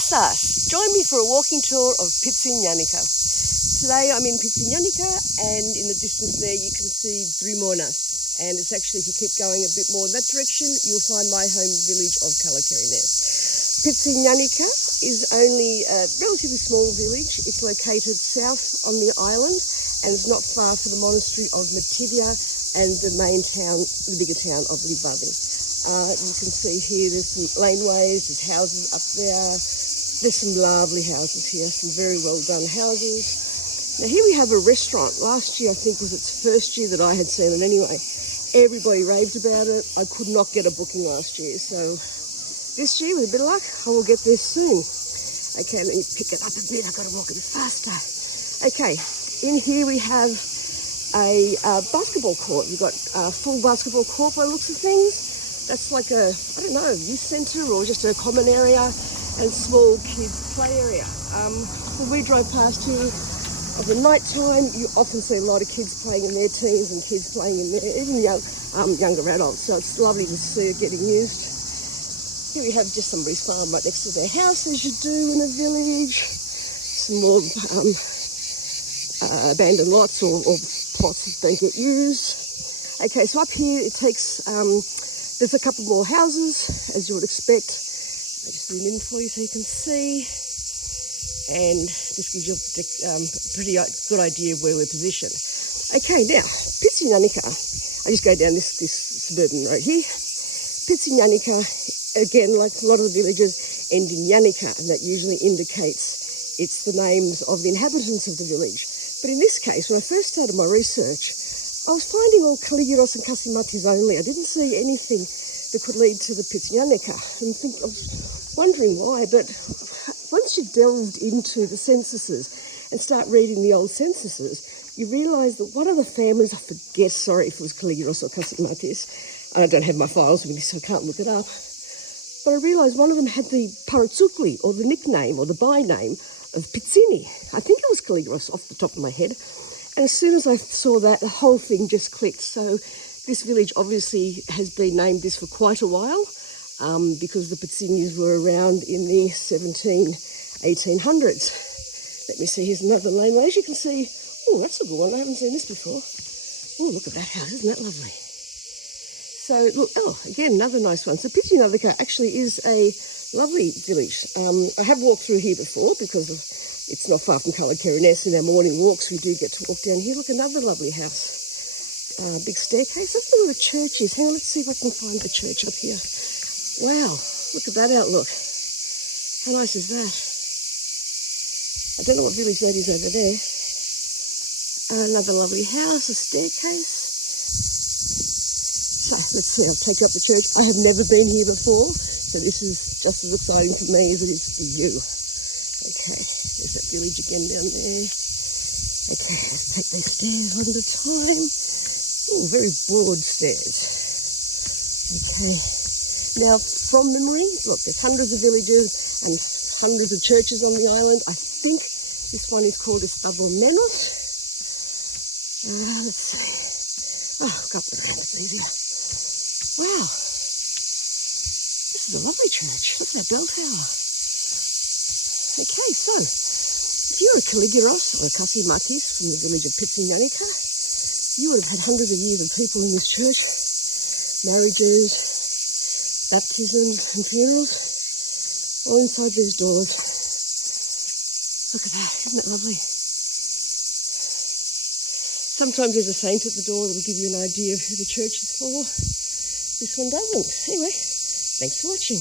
Kasas! Join me for a walking tour of Pitsinianika. Today I'm in Pitsinianika, and in the distance there you can see Drimonas. And it's actually, if you keep going a bit more in that direction, you'll find my home village of Kalligeros. Pitsinianika is only a relatively small village. It's located south on the island, and it's not far from the monastery of Kythera and the main town, the bigger town of Livadi. You can see here there's some laneways, there's houses up there. There's some lovely houses here, some very well done houses. Now here we have a restaurant. Last year I think was its first year that I had seen it anyway. Everybody raved about it. I could not get a booking last year, so this year with a bit of luck I will get there soon. Okay, let me pick it up a bit. I've got to walk a bit faster. Okay, in here we have a basketball court. You've got a full basketball court by the looks of things. That's like a, I don't know, youth centre or just a common area and small kids play area. When we drove past here of the night time, you often see a lot of kids playing in their teens and kids playing in there, even younger adults. So it's lovely to see it getting used. Here we have just somebody's farm right next to their house, as you do in a village. Some more abandoned lots or plots that don't get used. Okay, so up here it takes, there's a couple more houses, as you would expect. I just zoom in for you so you can see. And this gives you a pretty good idea of where we're positioned. Okay, now, Pitsinianika. I just go down this suburban road here. Pitsinianika, again, like a lot of the villages, end in Yanika, and that usually indicates it's the names of the inhabitants of the village. But in this case, when I first started my research, I was finding all Kalligeros and Kasimatis only. I didn't see anything that could lead to the Pitsinianika. And I was wondering why, but once you delved into the censuses and start reading the old censuses, you realise that one of the families, I forget, sorry if it was Kalligeros or Kasimatis, I don't have my files with me so I can't look it up, but I realised one of them had the Paratsukli, or the nickname, or the by name of Pitsini. I think it was Kalligeros off the top of my head. And as soon as I saw that, the whole thing just clicked. So this village obviously has been named this for quite a while because the Pitsinis were around in the 1800s. Let me see, here's another laneway. As you can see, oh, that's a good one. I haven't seen this before. Oh, look at that house. Isn't that lovely? So, look, oh, again, another nice one. So Pitsinianika actually is a lovely village. I have walked through here before because it's not far from Kalligeros. In our morning walks, we do get to walk down here. Look, another lovely house. Big staircase. I don't know where the church is. Hang on, let's see if I can find the church up here. Wow, look at that outlook. How nice is that? I don't know what village that is over there. Another lovely house, a staircase. So, let's see, I'll take you up the church. I have never been here before, so this is just as exciting for me as it is for you. Okay, there's that village again down there. Okay, let's take these stairs one at a time. Oh, very broad stairs. Okay, now from memory, look, there's hundreds of villages and hundreds of churches on the island. I think this one is called Estado Menos. Let's see. Oh, go up the ramp, it's easier. Wow, this is a lovely church. Look at that bell tower. Okay, so if you're a Kalligeros or a Kasimatis from the village of Pitsinianika, you would have had hundreds of years of people in this church, marriages, baptisms and funerals, all inside these doors. Look at that, isn't that lovely? Sometimes there's a saint at the door that will give you an idea of who the church is for. This one doesn't. Anyway, thanks for watching.